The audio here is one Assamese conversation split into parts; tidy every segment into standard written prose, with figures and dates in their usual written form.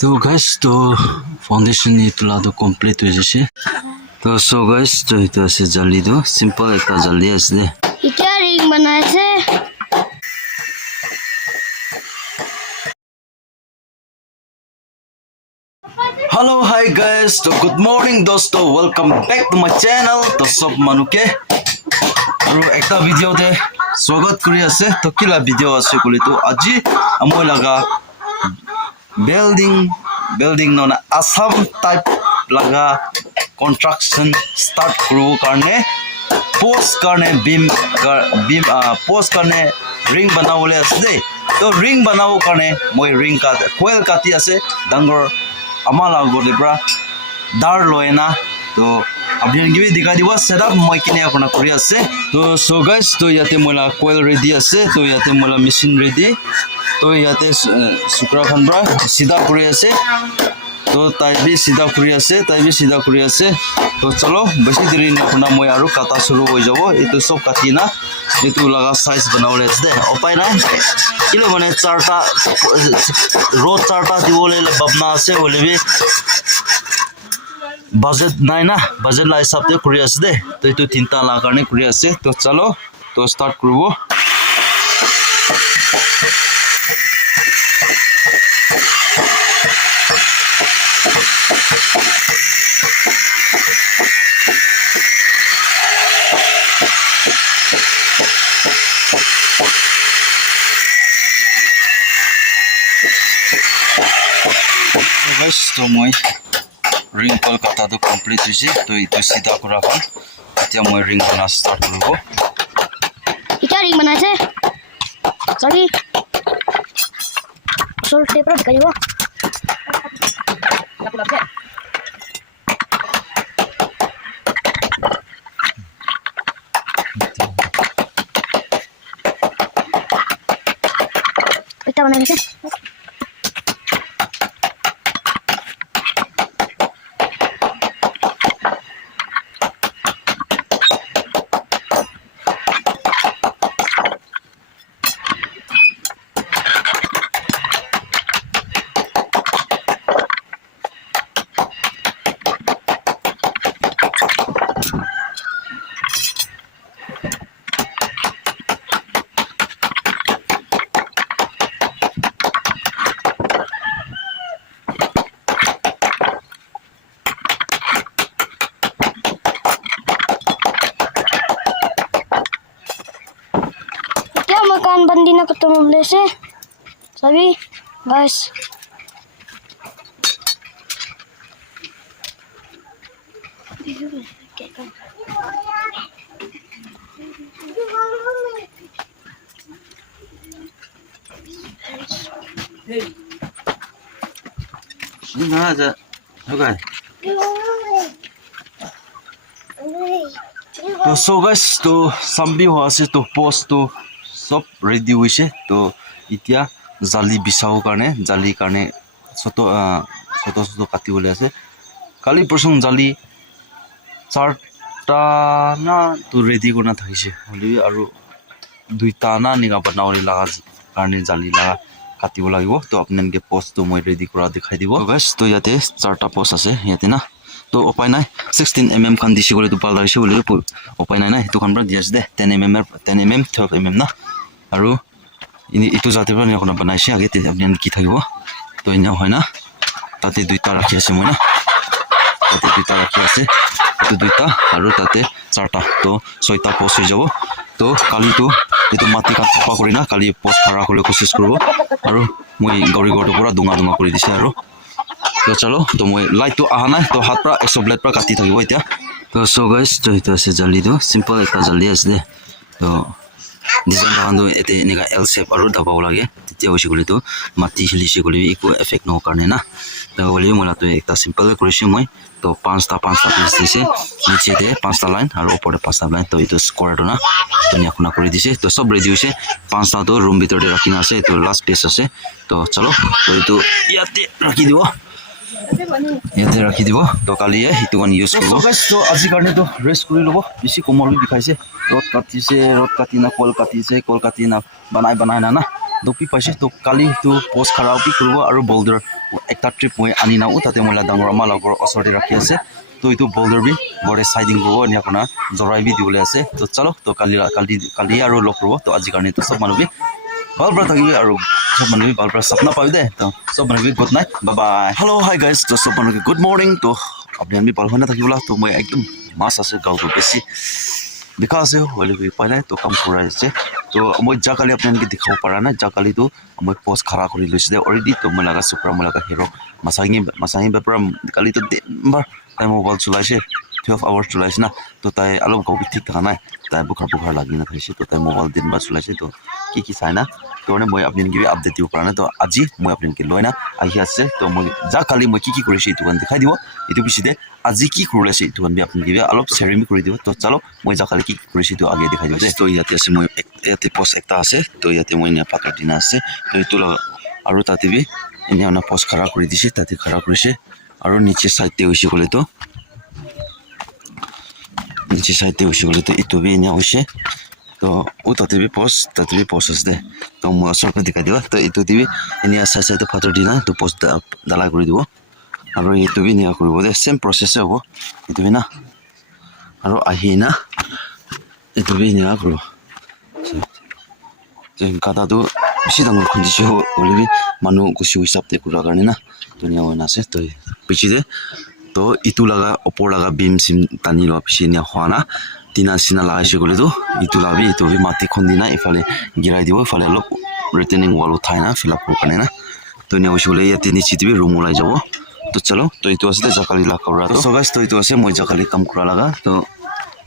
तो guys तो foundation ni tula to complete ho jise to so guys to ito ase jali do simple ekta jali ase इटा रिंग बनाए से hello hi guys to good morning dosto welcome back to my channel to sob manuke aru ekta video de swagat kuri ase to kila video ase kuli to aji amoi laga building nona Assam type laga construction start kuru karne post karne beam post karne ring banawole ase to ring banao karne moi ring ka coil kati ase dangor amala gode bra dar loena to abhin gibi dikhai dibo setup moi kine apna kuri ase to so guys to yate mola coil ready ase to yate mola machine ready तो याते सुकरा खान बरा सीधा करी आसे तो ताई भी सीधा करी आसे तो चलो बेसी देरी न अपना মই আৰু কাটা শুরু হৈ যাব এটো সব কাটি না এটো লাগা সাইজ বানাবলে আছে দে উপায় নাই কিলো মানে চারটা রোড চারটা দিবলে ভাবনা আছে বলেবি বাজেট নাই না বাজেট লাই হিসাবতে কৰি আছে দে তো এটো তিনটা লাগা কাৰণে কৰি আছে তো চলো তো স্টার্ট করব guys to moi ring kolkata to complete hoise to itu sida kora kan etia moi ring bana start koribo इटा रिंग बनाए से सॉरी सोल टेप रख करियो इटा बनाए से मकान बंदी ना खत्म होने से सभी गाइस ना जा ओके तो सो गाइस तो sambi ho ase to post to सब रेडी होइसे तो इतिया जाली बिसाउ कारणे जाली कारणे छोटो काटी बोले আছে কালি প্রসং জালি চারটা না তো রেডি করনা থাকিছে হলি আৰু দুইটা না নিগা বনাওলি লাগা কাৰণে জালি লাগা কাটিব লাগিব তো আপোনানকে পোস্ট তো মই ৰেডি কৰা দেখাই দিব গাইস তো ইয়াতে চারটা পোস্ট আছে ইয়াতে না তো উপায় নাই 16 mm খান দিছি বলে তো পাল লাগিছে বলে উপায় নাই না হেতু খান পৰা দি আছে দে 10 mm 12 mm না আৰু ইটো জাতে পৰা নিকনা বনাইছে আগে তে আপুনি কি থাকিব তো ইনা হয় না তাতে দুইটা ৰাখি আছে মই না তাতে দুইটা ৰাখি আছে তো দুইটা আৰু তাতে চারটা তো ছয়টা পোস্ট হৈ যাব তো কালি তো এটো মাটি কাট চাপা কৰি না কালি পোস্ট খাৰা কৰি কোশিশ কৰিব আৰু মই গৰি গৰটো পুৰা দুঙা কৰি দিছে আৰু তো চলো তো মই লাইট তো আহা নাই তো হাত পৰা 100 ব্লেড পৰা কাটি থাকিব এতিয়া তো সো গাইস তো এটা আছে জালি তো সিম্পল একটা জালি আছে দে তো ডিজাইন বান্দো এতে নেগা এল শেপ আৰু দাবাও লাগে তেতিয়া হৈছে গলি তো মাটি হিলিছে গলি একো এফেক্ট ন কাৰণে না তো গলি মলা তো একটা সিম্পল কৰিছে মই তো পাঁচটা পিস দিছে নিচে দে পাঁচটা লাইন আৰু ওপৰে পাঁচটা লাইন তো ইটো স্কোয়াৰটো না ধুনীয়া খুনা কৰি দিছে তো সব ৰেডি হৈছে পাঁচটা তো ৰুম ভিতৰতে ৰাখিনা আছে তো লাষ্ট পিস আছে তো চলো তো ইটো ইয়াতে ৰাখি দিব ইয়াতে ৰাখি দিব তো কালিয়ে ইটো কান ইউজ কৰিব তো আজি কাৰণে তো ৰেষ্ট কৰি লব বেছি কোমল বিখাইছে ৰড কাটি না কল কাটি না বানাই না দপি পাইছে তো কালি তো পোস্ট খাৰাও কি কৰিব আৰু বোল্ডাৰ একটা ট্ৰিপ মই আনি নাও তাতে মই ডাঙৰ মালকৰ ওচৰতে ৰাখি আছে তো এইটো বোল্ডাৰ বি বৰে সাইডিং কৰিব এনে আপোনাৰ জৰাই বি দিবলৈ আছে তো চলো তো কালি আৰু লগ কৰিব তো আজি কাৰণে তো সব মানুহ বি ভাল ভাল থাকিবি আৰু সব মানুহ ভাল ভাল সপনা পাবি দে তো সব মানুহ good night bye bye hello' hi guys তো সব মানুহ গুড মৰ্নিং তো আপুনি আমি ভাল হয় না থাকিবলা তো মই একদম মাছ আছে গাঁৱটো বেছি বিকা আছে হ'লে উপায় নাই তো কাম কৰাই আছে তো মই জাকালি আপোনালোকে দেখাব পৰা নাই জাকালিটো মই পোষ্ট খাৰা কৰি লৈছিলে অলৰেডি তো মই লগা চুপ্ৰা মই লগা হিৰো মাছাঙি বেপাৰ কালিতো দিনবাৰ তাই মোবাইল চলাইছে 12 hours চলাইছে না তো তাই অলপ গাঁও ঠিক থকা নাই তাই বুখাৰ লাগি নাথাকিছে তো তাই মোবাইল দিনবাৰ চলাইছে তো কি চাই না তো মানে মই আপোনালোকে আপডেট দিব পৰা নাই তো আজি মই আপোনালোকে লৈ না আহি আছে তো মই জাকালি মই কি কৰিছে এইটো কাৰণে দেখাই দিব এইটো পিছতে আজি কি কৰি আছে এইটো কাৰণে আপোনালোকে অলপ শ্বেয়াৰিং কৰি দিব তো চলো মই জাকালি কি কৰিছে এইটো আগে দেখাই দিব তো ইয়াতে আছে মই ইয়াতে পোষ্ট একটা আছে তো ইয়াতে মই এনে পাকাৰ দিনা আছে তো এইটো আৰু তাতে বি এনে অনা পোষ্ট খাৰা কৰি দিছে তাতে খাৰা কৰিছে আৰু নিচে সাইডতে হৈছে গ'লে তো নিচে সাইডতে হৈছে গ'লে তো এইটো বি এনে হৈছে তো ও তাতে বি পোষ্ট আছে দে তো মই ওচৰতে দেখাই দিব তো এইটো দিবি এনে সাইডতে ফাটাৰ দিনা তো পোষ্ট ডালা কৰি দিব আৰু এইটো বি নিয়া কৰিব দে সেম প্ৰচেছে হ'ব এইটো বি না আৰু আহি না এইটো বি নিয়া কৰিব গাদাটো বেছি ডাঙৰ খুন্দিছে হ'লে মানুহ গুচি হিচাপতে কৰাৰ কাৰণে না ধুনীয়া হৈ নাছে তো পিছতে তো ইটো লগা ওপৰ লগা বিম চিম টানি লোৱা পিছে নিয়া হোৱা না টিনা চিনা লগাইছে গ'লেতো ইটো লাবি ইটো বি মাটি খুন্দি না ইফালে গিৰাই দিব ইফালে অলপ ৰিটাৰ্ণিং ৱাল উঠাই না ফিল আপ কৰাৰ কাৰণে না তো নিয়া হৈছে গ'লে ইয়াতে নিশ্চিত ৰুম ওলাই যাব তো চলো তো এইটো আছে জাকালি লাগ কৰা তো গাইজ তো এইটো আছে মই জাকালি কাম কৰা লগা তো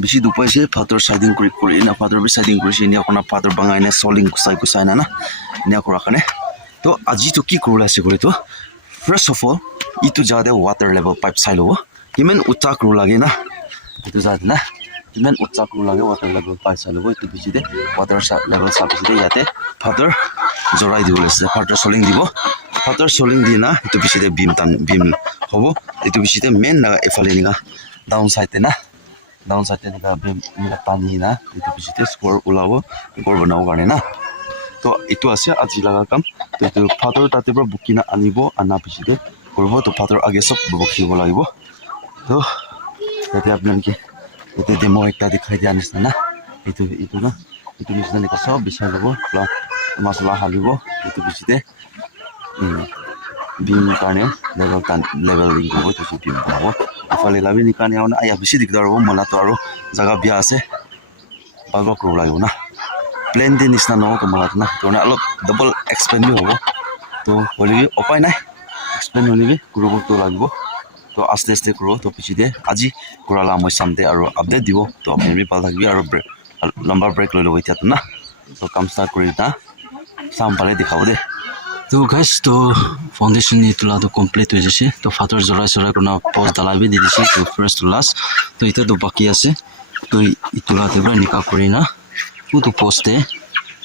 বেছি দুপাইছে ফাটাৰ সাইডিং কৰি না ফাটাৰ বি সাইডিং কৰিছে এনে আপোনাৰ ফাটাৰ বাঙাই নে চলিং কুচাই না এনে কৰাৰ কাৰণে তো আজিতো কি কৰিবলৈ আছে গ'লেতো ফাৰ্ষ্ট অফ অল ইটো জাগাতে ৱাটাৰ লেভেল পাইপ চাই ল'ব কিমান উচ্চা কৰিব লাগে না এইটো জাগাতে না কিমান উচ্চা কৰিব লাগে ৱাটাৰ লেভেল পাইপ চাই ল'ব এইটো পিছতে ৱাটাৰ লেভেল চাই পিছতে ইয়াতে ফাটাৰ জৰাই দিব লাগিছে ফাটাৰ চলিং দিব ফাটাৰ চলিং দি না এইটো পিছতে বিম হ'ব এইটো পিছতে মেইন এফালে এনেকা ডাউন চাইডে এনেকা বিম টানি না এইটো পিছতে স্কোৰ ওলাব ঘৰ বনাব কাৰণে না তো এইটো আছে আজি লগা কাম তো এইটো ফাটাৰ তাতে পৰা বুকি না আনিব আনা পিছতে কৰিব তো ফাটাৰ আগে চব বকিব লাগিব তো ইয়াতে আপোনালোকে এইটো ডেমো একটা দেখাই দিয়া নিচিনা না এইটো না এইটো নিচিনা এনেকুৱা চব বিচাৰি ল'ব মছলা হালিব এইটো পিছতে বিম কাৰণে লেভেল লিংক হ'ব এইটো বিম হ'ব ইফালে লাবি নিকানে আয়া বেছি দিগদাৰ হ'ব মনাটো আৰু জাগা বিয়া আছে ভাল কৰিব লাগিব না প্লেন দি নিচিনা নহ'ব তোমালাটো না তো অলপ ডাবল এক্সপেন্ড হ'ব তো হ'লে উপায় নাই এক্সপেন্ড হ'লে কৰিবতো লাগিব তো আস্তে কৰোঁ তো পিছতে আজি কৰালা মই চামতে আৰু আপডেট দিব তো আপুনি ভাল থাকিবি আৰু লম্বা ব্ৰেক লৈ ল'ব এতিয়াতো না তো কাম ষ্টাৰ্ট কৰি না চাম পালে দেখাব দে তো গাইজ তো ফাউণ্ডেশ্যন তোলাটো কমপ্লিট হৈ গৈছে তো ফাটাৰ জ্বলাই কৰি পোষ্ট ডালাই বি দি দিছে তো ফাৰ্ষ্ট টু লাষ্ট তো এতিয়াতো বাকী আছে তো ইটোলাতে পৰা নিকা কৰি না তো পোষ্টে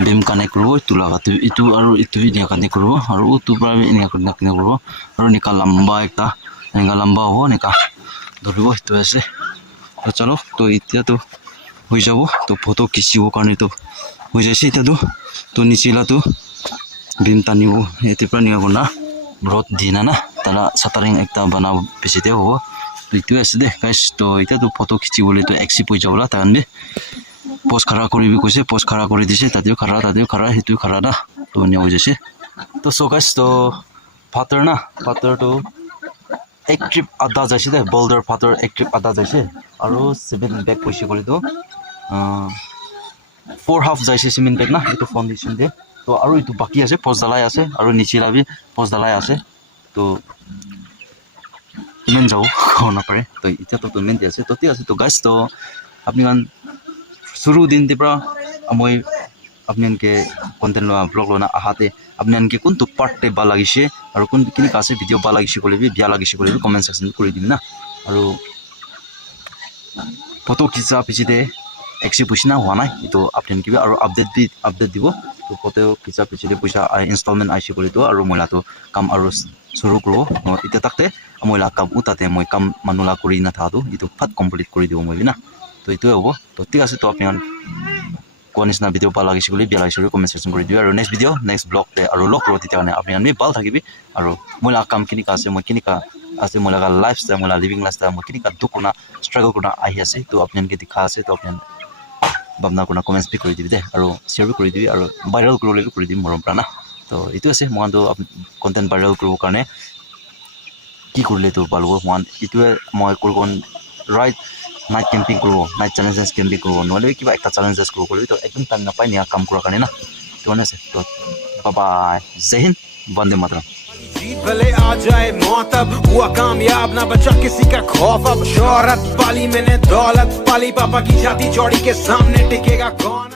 বেম কানেক্ট কৰিব ইটো লগাটো ইটো আৰু ইটো নিয়া কানেক্ট কৰিব আৰু ইটোৰ পৰা নিয়া কানেক্ট কৰিব আৰু নিকা লম্বা একটা এনেকা লম্বা হ'ব এনেকা ধৰিব সেইটো আছে তো চলো তো এতিয়াতো হৈ যাব তো ফটো খিচিবৰ কাৰণেতো হৈ যাইছে এতিয়াতো তো নিচিলাটো বিম টানিব ইয়াতে পৰা নিয়া না ৰদ দি না তাৰা চাটাৰিং একটা বনাব বেছিতে হ'ব তো এইটোৱে আছে দে গাইজ তো এতিয়াতো ফটো খিচিবলৈতো এক্সিপ হৈ যাবলা তাহান দে পোষ্ট খাৰা কৰিবি কৈছে পোষ্ট খাৰা কৰি দিছে তাতেও খাৰা সেইটোও খাৰা না তো নিয়া হৈ যাইছে তো চ' গাইজ তো ফাটাৰটো এক ট্ৰিপ আধা যাইছে দে বল্ডাৰ ফাটাৰ এক ট্ৰিপ আধা যাইছে আৰু 7 বেগ পইচা কৰিতো 4 হাফ যাইছে চিমেণ্ট বেগ না এইটো ফাউণ্ডেশ্যন দে তো আৰু এইটো বাকী আছে পোষ্ট ডালাই আছে আৰু নিচে লাবি পোষ্ট ডালাই আছে তো কিমান যাব খাব নাপাৰে তো এতিয়াতো পেমেণ্ট আছে তো ঠিক আছে তো গাইজ তো আপুনি শুরু দিন পৰা মই আপোনালোকে কণ্টেণ্ট লোৱা ব্লগ লোৱা আহাতে আপোনালোকে কোনটো পাৰ্টে ভাল লাগিছে আৰু কেনেকুৱা আছে ভিডিঅ' ভাল লাগিছে ক'লে বেয়া লাগিছে ক'লে কমেণ্ট ছেকশ্যন কৰি দিম না আৰু ফটো খিচা পিছতে এক্সিপ হৈছে না হোৱা নাই এইটো আপোনালোকে আৰু আপডেট দিব তো ফটো খিচা পিছতে পইচা ইনষ্টলমেণ্ট আহিছে ক'লেতো আৰু মইলাটো কাম আৰু শুৰু কৰিব এতিয়া তাতে মইলা কাম তাতে মই কাম মানুহলা কৰি নাথাকোঁ এইটো ফাট কমপ্লিট কৰি দিব মই না তো এইটোৱে হ'ব তো ঠিক আছে তো আপোনালোক কোৱা নিচিনা ভিডিঅ' ভাল লাগিছে বুলি বেয়া লাগিছে বুলি কমেণ্ট ছেকশ্যন কৰি দিবি আৰু নেক্সট ভিডিঅ' নেক্সট ব্লগ আৰু লগ কৰোঁ তেতিয়া কাৰণে আপুনি ভাল থাকিবি আৰু মই কাম কেনেকুৱা আছে মই কেনেকুৱা আছে মই লাইফ ষ্টাইল মই লিভিং লাইফ ষ্টাইল মই কেনেকুৱা দুখ কৰোঁ ষ্ট্ৰাগল কৰোঁ আহি আছে তো আপোনালোকে দেখা আছে তো আপুনি ভাবনা কৰোঁ কমেণ্টছ বি কৰি দিবি দে আৰু শ্বেয়াৰ কৰি দিবি আৰু ভাইৰেল কৰিবলৈ কৰি দিবি মৰম পৰা না তো এইটো আছে মইতো কণ্টেণ্ট ভাইৰেল কৰিবৰ কাৰণে কি কৰিলে তো ভাল হ'ব মই এইটোৱে মই কৰিব ৰাইট নাইট কেম্পিং কৰিব নাইট চেলেঞ্জেছ কেম্পিং কৰিব নহ'লে কিবা একটা চেলেঞ্জেছ কৰিব পাৰিবি তো একদম টাইম নাপায় নিয়া কাম কৰাৰ কাৰণে না তো মানে আছে তো বাই জয় হিন্দ বন্দে মাতৰম जीत भले आ जाए मौत अब हुआ कामयाब ना बचा किसी का खौफ अब शोहरत पाली मैंने दौलत पाली पापा की छाती चौड़ी के सामने टिकेगा कौन